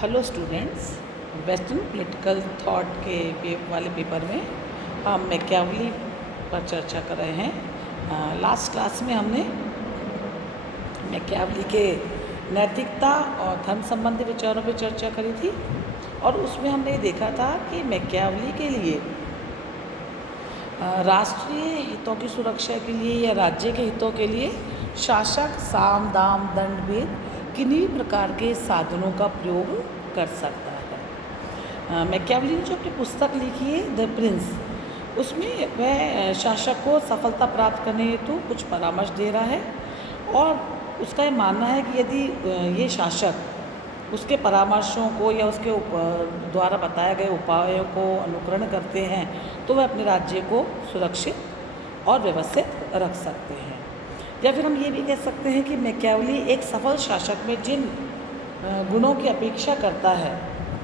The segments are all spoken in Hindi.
Hello students. Western political thought के वाले पेपर में हम मैकियावेली पर चर्चा कर रहे हैं। लास्ट क्लास में हमने मैकियावेली के नैतिकता और धर्म संबंधी विचारों पर चर्चा करी थी और उसमें हमने देखा था कि मैकियावेली के लिए राष्ट्रीय हितों की सुरक्षा के लिए या राज्य के हितों के लिए शासक साम दाम दंड भेद किन्हीं प्रकार के साधनों का प्रयोग कर सकता है। मैकियावेली ने जो अपनी पुस्तक लिखी है द प्रिंस, उसमें वह शासक को सफलता प्राप्त करने हेतु कुछ परामर्श दे रहा है और उसका ये मानना है कि यदि ये शासक उसके परामर्शों को या उसके द्वारा बताए गए उपायों को अनुकरण करते हैं तो वह अपने राज्य को सुरक्षित और व्यवस्थित रख सकते हैं। या फिर हम ये भी कह सकते हैं कि मैकियावेली एक सफल शासक में जिन गुणों की अपेक्षा करता है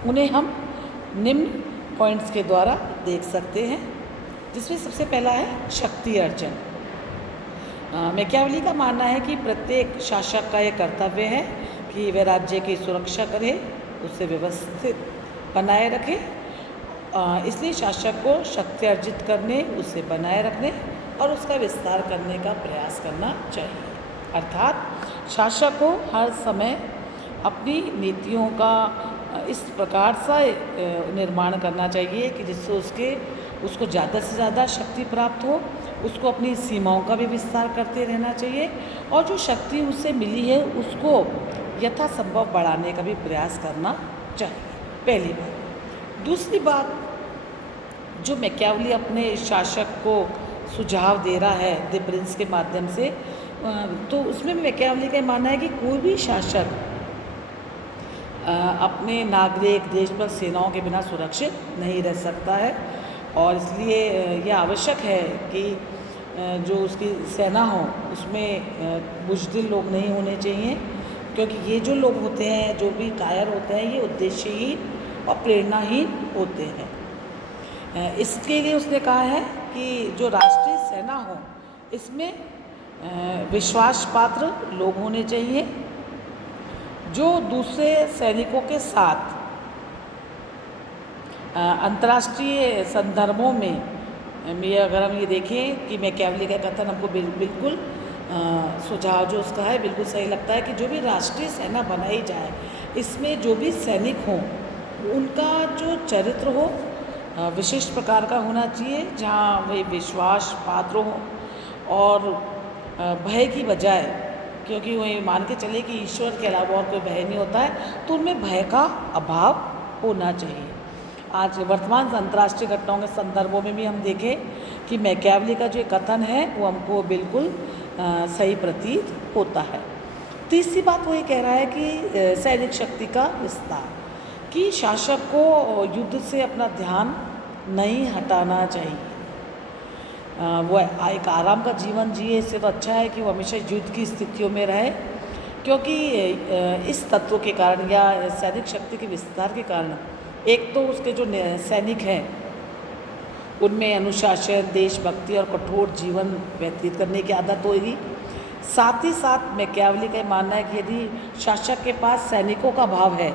उन्हें हम निम्न पॉइंट्स के द्वारा देख सकते हैं, जिसमें सबसे पहला है शक्ति अर्जन। मैकियावेली का मानना है कि प्रत्येक शासक का यह कर्तव्य है कि वह राज्य की सुरक्षा करे, उसे व्यवस्थित बनाए रखे। इसलिए शासक को शक्ति अर्जित करने, उसे बनाए रखने और उसका विस्तार करने का प्रयास करना चाहिए। अर्थात शासक को हर समय अपनी नीतियों का इस प्रकार से निर्माण करना चाहिए कि जिससे उसको ज़्यादा से ज़्यादा शक्ति प्राप्त हो, उसको अपनी सीमाओं का भी विस्तार करते रहना चाहिए और जो शक्ति उसे मिली है उसको यथासंभव बढ़ाने का भी प्रयास करना चाहिए, पहली बात। दूसरी बात जो मैकियावेली अपने शासक को सुझाव दे रहा है द प्रिंस के माध्यम से, तो उसमें मैकियावेली का मानना है कि कोई भी शासक अपने नागरिक देश पर सेनाओं के बिना सुरक्षित नहीं रह सकता है और इसलिए यह आवश्यक है कि जो उसकी सेना हो उसमें बुज़दिल लोग नहीं होने चाहिए, क्योंकि ये जो लोग होते हैं, जो भी कायर होते हैं, ये उद्देश्यहीन और प्रेरणाहीन होते हैं। इसके लिए उसने कहा है कि जो राष्ट्रीय सेना हो इसमें विश्वास पात्र लोग होने चाहिए जो दूसरे सैनिकों के साथ अंतर्राष्ट्रीय संदर्भों में अगर हम ये देखें कि मैकियावेली का कथन हमको बिल्कुल सुझाव जो उसका है बिल्कुल सही लगता है कि जो भी राष्ट्रीय सेना बनाई जाए इसमें जो भी सैनिक हों उनका जो चरित्र हो विशिष्ट प्रकार का होना चाहिए, जहाँ वे विश्वास पात्र हों और भय की बजाय, क्योंकि वही मान के चले कि ईश्वर के अलावा और कोई भय नहीं होता है, तो उनमें भय का अभाव होना चाहिए। आज वर्तमान अंतर्राष्ट्रीय घटनाओं के संदर्भों में भी हम देखें कि मैकियावेली का जो कथन है वो हमको बिल्कुल सही प्रतीत होता है। तीसरी बात वो ये कह रहा है कि सैनिक शक्ति का विस्तार, कि शासक को युद्ध से अपना ध्यान नहीं हटाना चाहिए। वो एक आराम का जीवन जिए, इससे तो अच्छा है कि वो हमेशा युद्ध की स्थितियों में रहे, क्योंकि इस तत्व के कारण या सैनिक शक्ति के विस्तार के कारण एक तो उसके जो सैनिक हैं उनमें अनुशासन, देशभक्ति और कठोर जीवन व्यतीत करने की आदत होगी। साथ ही साथ मैकियावेली का मानना है कि यदि शासक के पास सैनिकों का भाव है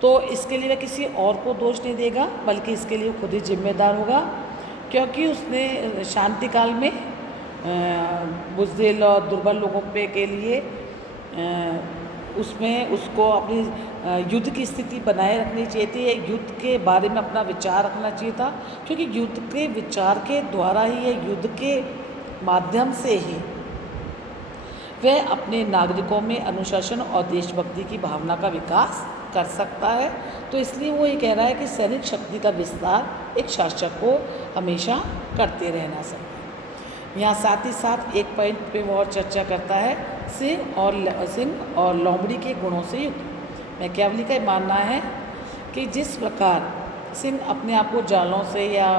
तो इसके लिए वह किसी और को दोष नहीं देगा, बल्कि इसके लिए खुद ही जिम्मेदार होगा, क्योंकि उसने शांति काल में बुज़दिल और दुर्बल लोगों पे के लिए उसमें उसको अपनी युद्ध की स्थिति बनाए रखनी चाहिए थी, युद्ध के बारे में अपना विचार रखना चाहिए था, क्योंकि युद्ध के विचार के द्वारा ही या युद्ध के माध्यम से ही वह अपने नागरिकों में अनुशासन और देशभक्ति की भावना का विकास कर सकता है। तो इसलिए वो ये कह रहा है कि सैनिक शक्ति का विस्तार एक शासक को हमेशा करते रहना चाहिए। यहाँ साथ ही साथ एक पॉइंट पे वो और चर्चा करता है सिंह और लोमड़ी के गुणों से युक्त। मैकियावेली का मानना है कि जिस प्रकार सिंह अपने आप को जालों से या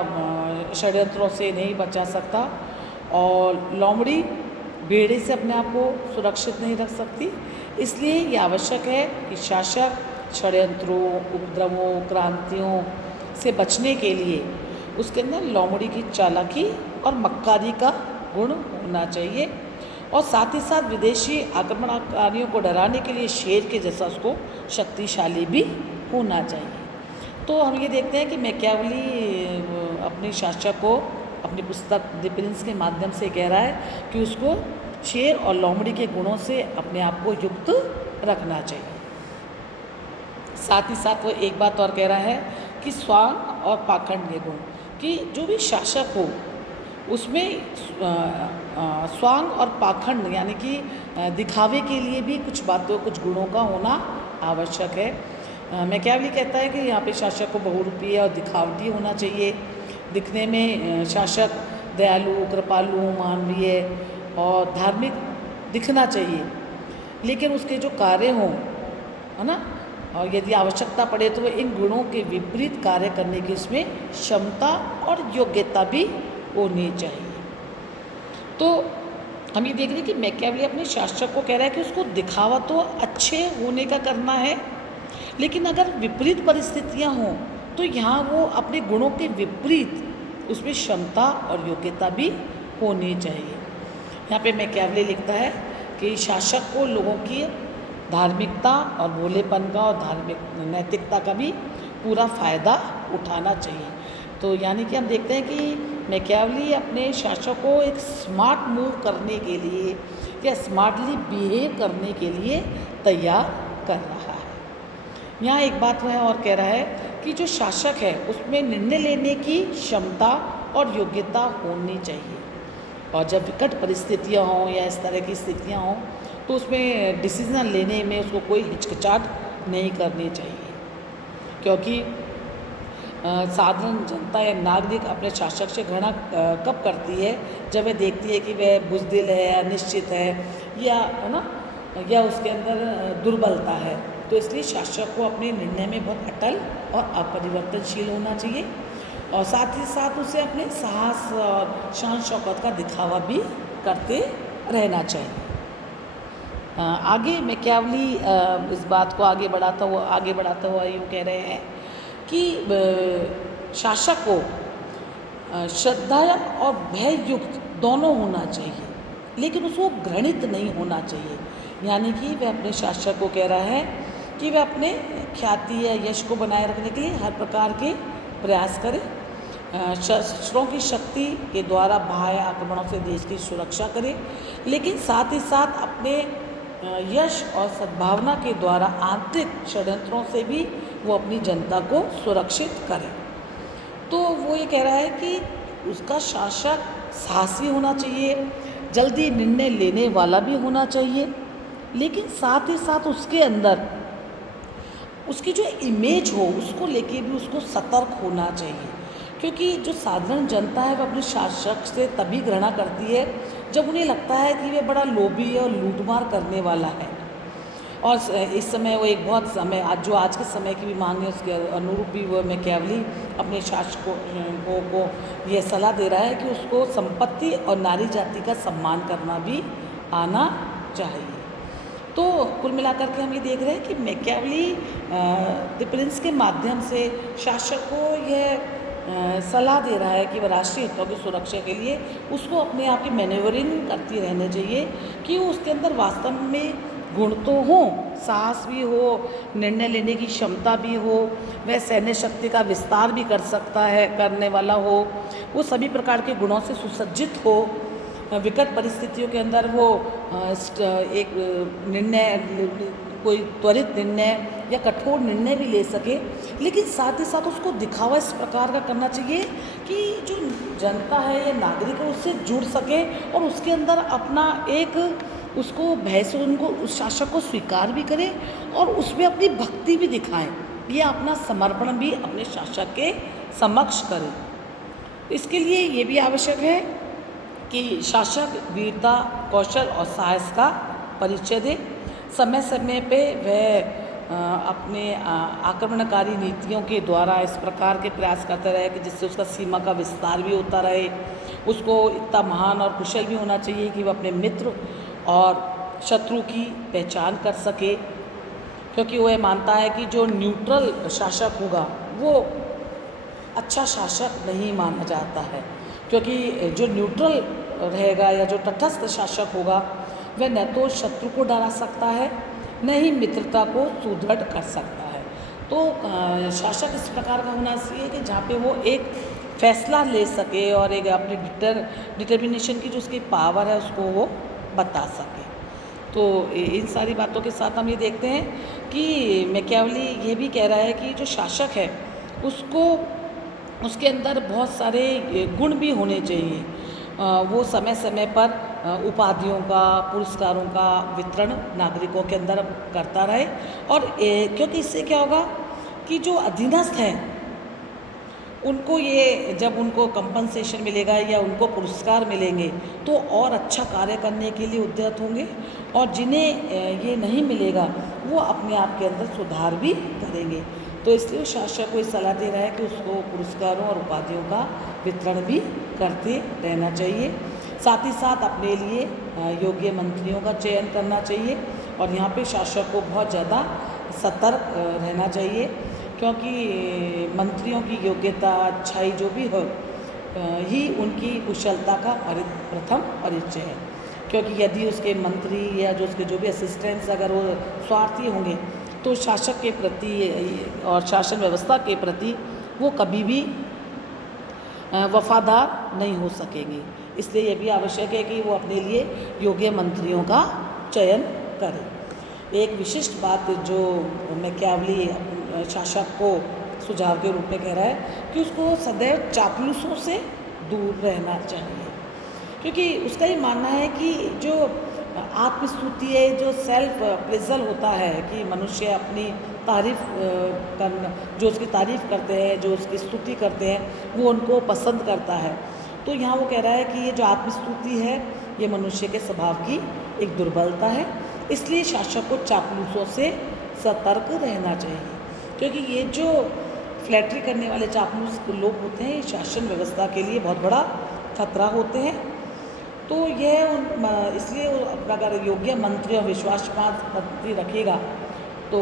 षड्यंत्रों से नहीं बचा सकता और लोमड़ी बेड़े से अपने आप को सुरक्षित नहीं रख सकती, इसलिए ये आवश्यक है कि शासक षड्यंत्रों, उपद्रवों, क्रांतियों से बचने के लिए उसके अंदर लोमड़ी की चालाकी और मक्कारी का गुण होना चाहिए और साथ ही साथ विदेशी आक्रमणकारियों को डराने के लिए शेर के जैसा उसको शक्तिशाली भी होना चाहिए। तो हम ये देखते हैं कि मैकियावेली अपनी शासक को अपनी पुस्तक द प्रिंस के माध्यम से कह रहा है कि उसको शेर और लोमड़ी के गुणों से अपने आप को युक्त रखना चाहिए। साथ ही साथ वो एक बात और कह रहा है कि स्वांग और पाखंड के गुण, कि जो भी शासक हो उसमें स्वांग और पाखंड यानी कि दिखावे के लिए भी कुछ बातों कुछ गुणों का होना आवश्यक है। मैकियावेली कहता है कि यहाँ पे शासक को बहुरूपी और दिखावटी होना चाहिए। दिखने में शासक दयालु, कृपालु, मानवीय और धार्मिक दिखना चाहिए, लेकिन उसके जो कार्य हों, है ना, और यदि आवश्यकता पड़े तो वह इन गुणों के विपरीत कार्य करने की इसमें क्षमता और योग्यता भी होनी चाहिए। तो हम ये देख रहे हैं कि मैकियावेली अपने शासक को कह रहा है कि उसको दिखावा तो अच्छे होने का करना है, लेकिन अगर विपरीत परिस्थितियां हों तो यहाँ वो अपने गुणों के विपरीत उसमें क्षमता और योग्यता भी होनी चाहिए। यहाँ पे मैकियावेली लिखता है कि शासक को लोगों की धार्मिकता और भोलेपन का और धार्मिक नैतिकता का भी पूरा फ़ायदा उठाना चाहिए। तो यानी कि हम देखते हैं कि मैकियावेली अपने शासक को एक स्मार्ट मूव करने के लिए या स्मार्टली बिहेव करने के लिए तैयार कर रहा है। यहाँ एक बात वह और कह रहा है कि जो शासक है उसमें निर्णय लेने की क्षमता और योग्यता होनी चाहिए, और जब विकट परिस्थितियाँ हों या इस तरह की स्थितियाँ हों तो उसमें डिसीज़न लेने में उसको कोई हिचकिचाहट नहीं करनी चाहिए, क्योंकि साधारण जनता या नागरिक अपने शासक से घृणा कब करती है, जब वह देखती है कि वह बुज़दिल है, अनिश्चित है, है ना, या उसके अंदर दुर्बलता है। तो इसलिए शासक को अपने निर्णय में बहुत अटल और अपरिवर्तनशील होना चाहिए, और साथ ही साथ उसे अपने साहस और शान शौकत का दिखावा भी करते रहना चाहिए। आगे मैकियावेली इस बात को आगे बढ़ाता हुआ यूँ कह रहे हैं कि शासक को श्रद्धा और भय युक्त दोनों होना चाहिए, लेकिन उसको घृणित नहीं होना चाहिए। यानी कि वह अपने शासक को कह रहा है कि वह अपने ख्याति या यश को बनाए रखने के लिए हर प्रकार के प्रयास करे, शस्त्रों की शक्ति के द्वारा बाह्य आक्रमणों से देश की सुरक्षा करे, लेकिन साथ ही साथ अपने यश और सद्भावना के द्वारा आंतरिक षड्यंत्रों से भी वो अपनी जनता को सुरक्षित करे। तो वो ये कह रहा है कि उसका शासक साहसी होना चाहिए, जल्दी निर्णय लेने वाला भी होना चाहिए, लेकिन साथ ही साथ उसके अंदर उसकी जो इमेज हो उसको लेके भी उसको सतर्क होना चाहिए, क्योंकि जो साधारण जनता है वह अपने शासक से तभी घृणा करती है जब उन्हें लगता है कि वह बड़ा लोभी और लूटमार करने वाला है। और इस समय वो एक बहुत समय आज के समय की भी मांग है, उसके अनुरूप भी वो मैकियावेली अपने शासकों को यह सलाह दे रहा है कि उसको संपत्ति और नारी जाति का सम्मान करना भी आना चाहिए। तो कुल मिलाकर के हम ये देख रहे हैं कि मैकियावेली द प्रिंस के माध्यम से शासक को यह सलाह दे रहा है कि वह राष्ट्रीय हितों की सुरक्षा के लिए उसको अपने आप की मैनेवरिंग करती रहनी चाहिए, कि उसके अंदर वास्तव में गुण तो हों, साहस भी हो, निर्णय लेने की क्षमता भी हो, वह सैन्य शक्ति का विस्तार भी कर सकता है, करने वाला हो, वो सभी प्रकार के गुणों से सुसज्जित हो, विकट परिस्थितियों के अंदर वो एक निर्णय, कोई त्वरित निर्णय या कठोर निर्णय भी ले सके, लेकिन साथ ही साथ उसको दिखावा इस प्रकार का करना चाहिए कि जो जनता है या नागरिक है उससे जुड़ सके और उसके अंदर अपना एक उसको भय से उनको उस शासक को स्वीकार भी करे और उसमें अपनी भक्ति भी दिखाएं, या अपना समर्पण भी अपने शासक के समक्ष करे। इसके लिए ये भी आवश्यक है कि शासक वीरता, कौशल और साहस का परिचय दे। समय समय पे वह अपने आक्रमणकारी नीतियों के द्वारा इस प्रकार के प्रयास करता रहे कि जिससे उसका सीमा का विस्तार भी होता रहे। उसको इतना महान और कुशल भी होना चाहिए कि वह अपने मित्र और शत्रु की पहचान कर सके, क्योंकि वह मानता है कि जो न्यूट्रल शासक होगा वो अच्छा शासक नहीं माना जाता है, क्योंकि जो न्यूट्रल रहेगा या जो तटस्थ शासक होगा वह न तो शत्रु को डरा सकता है, न ही मित्रता को सुदृढ़ कर सकता है। तो शासक इस प्रकार का होना चाहिए कि जहाँ पे वो एक फैसला ले सके और एक अपनी डिटर्मिनेशन की जो उसकी पावर है उसको वो बता सके। तो इन सारी बातों के साथ हम ये देखते हैं कि मैकियावेली ये भी कह रहा है कि जो शासक है उसको उसके अंदर बहुत सारे गुण भी होने चाहिए। वो समय समय पर उपाधियों का, पुरस्कारों का वितरण नागरिकों के अंदर करता रहे। और क्योंकि इससे क्या होगा कि जो अधीनस्थ हैं उनको ये जब उनको कंपनसेशन मिलेगा या उनको पुरस्कार मिलेंगे तो और अच्छा कार्य करने के लिए उद्यत होंगे, और जिन्हें ये नहीं मिलेगा वो अपने आप के अंदर सुधार भी करेंगे। तो इसलिए शासक को ये सलाह दे रहा है कि उसको पुरस्कारों और उपाधियों का वितरण भी करते रहना चाहिए। साथ ही साथ अपने लिए योग्य मंत्रियों का चयन करना चाहिए, और यहाँ पे शासक को बहुत ज़्यादा सतर्क रहना चाहिए, क्योंकि मंत्रियों की योग्यता, अच्छाई जो भी हो ही उनकी कुशलता का प्रथम परिचय है। क्योंकि यदि उसके मंत्री या जो उसके जो भी असिस्टेंट्स अगर वो स्वार्थी होंगे तो शासक के प्रति और शासन व्यवस्था के प्रति वो कभी भी वफादार नहीं हो सकेंगे। इसलिए ये भी आवश्यक है कि वो अपने लिए योग्य मंत्रियों का चयन करें। एक विशिष्ट बात जो मैकियावेली शासक को सुझाव के रूप में कह रहा है कि उसको सदैव चापलूसों से दूर रहना चाहिए, क्योंकि उसका ये मानना है कि जो आत्मस्तुति है, जो सेल्फ प्लेजर होता है कि मनुष्य अपनी तारीफ करना, जो उसकी तारीफ करते हैं, जो उसकी स्तुति करते हैं, वो उनको पसंद करता है। तो यहाँ वो कह रहा है कि ये जो आत्मस्तुति है ये मनुष्य के स्वभाव की एक दुर्बलता है। इसलिए शासक को चापलूसों से सतर्क रहना चाहिए, क्योंकि ये जो फ्लैटरी करने वाले चापलूस लोग होते हैं ये शासन व्यवस्था के लिए बहुत बड़ा खतरा होते हैं। तो यह इसलिए अपना अगर योग्य मंत्री और विश्वासपात मंत्री रखेगा तो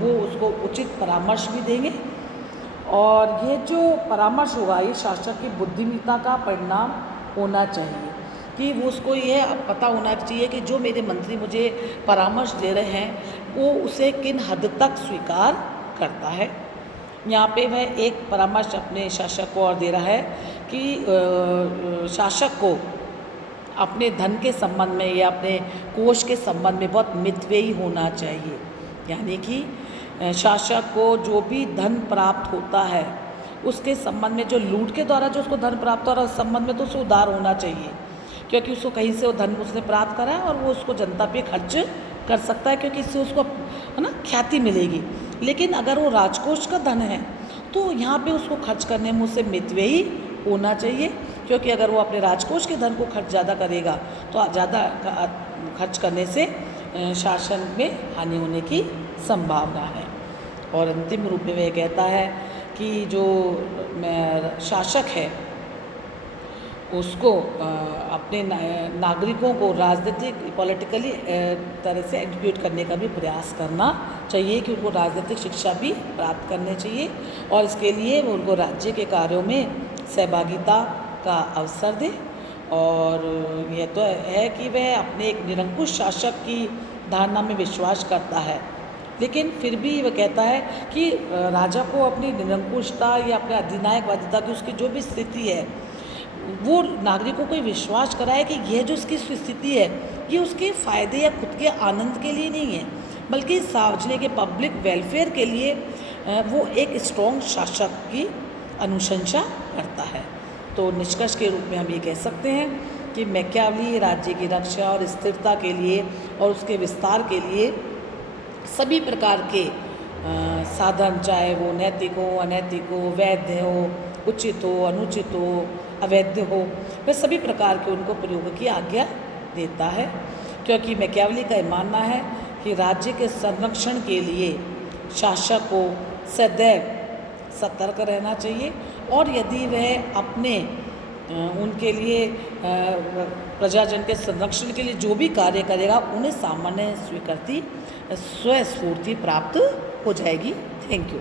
वो उसको उचित परामर्श भी देंगे, और ये जो परामर्श होगा ये शासक की बुद्धिमत्ता का परिणाम होना चाहिए कि वो उसको ये पता होना चाहिए कि जो मेरे मंत्री मुझे परामर्श दे रहे हैं वो उसे किन हद तक स्वीकार करता है। यहाँ पे वह एक परामर्श अपने शासक को और दे रहा है कि शासक को अपने धन के संबंध में या अपने कोष के संबंध में बहुत मितव्ययी होना चाहिए। यानी कि शासक को जो भी धन प्राप्त होता है उसके संबंध में, जो लूट के द्वारा जो उसको धन प्राप्त हो रहा है उस संबंध में तो उसे उदार होना चाहिए, क्योंकि उसको कहीं से वो धन उसने प्राप्त करा है और वो उसको जनता पे खर्च कर सकता है, क्योंकि इससे उसको है ना ख्याति मिलेगी। लेकिन अगर वो राजकोष का धन है तो यहाँ पे उसको खर्च करने में उसे मितव्ययी होना चाहिए, क्योंकि अगर वो अपने राजकोष के धन को खर्च ज़्यादा करेगा तो ज़्यादा खर्च करने से शासन में हानि होने की संभावना है। और अंतिम रूप में वह कहता है कि जो शासक है उसको अपने नागरिकों को राजनीतिक पॉलिटिकली तरह से एजुकेट करने का भी प्रयास करना चाहिए, कि उनको राजनीतिक शिक्षा भी प्राप्त करनी चाहिए, और इसके लिए वो उनको राज्य के कार्यों में सहभागिता का अवसर दे। और यह तो है कि वह अपने एक निरंकुश शासक की धारणा में विश्वास करता है, लेकिन फिर भी वह कहता है कि राजा को अपनी निरंकुशता या अपने अधिनायकवादिता की उसकी जो भी स्थिति है वो नागरिकों को विश्वास कराए कि यह जो उसकी स्थिति है ये उसके फ़ायदे या खुद के आनंद के लिए नहीं है, बल्कि सार्वजनिक के पब्लिक वेलफेयर के लिए वो एक स्ट्रॉन्ग शासक की अनुशंसा करता है। तो निष्कर्ष के रूप में हम ये कह सकते हैं कि मैकियावेली राज्य की रक्षा और स्थिरता के लिए और उसके विस्तार के लिए सभी प्रकार के साधन, चाहे वो नैतिक हो, अनैतिक हो, वैध हो, उचित हो, अनुचित हो, अवैध हो, वह सभी प्रकार के उनको प्रयोग की आज्ञा देता है, क्योंकि मैकियावेली का मानना है कि राज्य के संरक्षण के लिए शासक को सदैव सतर्क रहना चाहिए, और यदि वह अपने उनके लिए प्रजाजन के संरक्षण के लिए जो भी कार्य करेगा उन्हें सामान्य स्वीकृति स्वस्फूर्ति प्राप्त हो जाएगी। Thank you.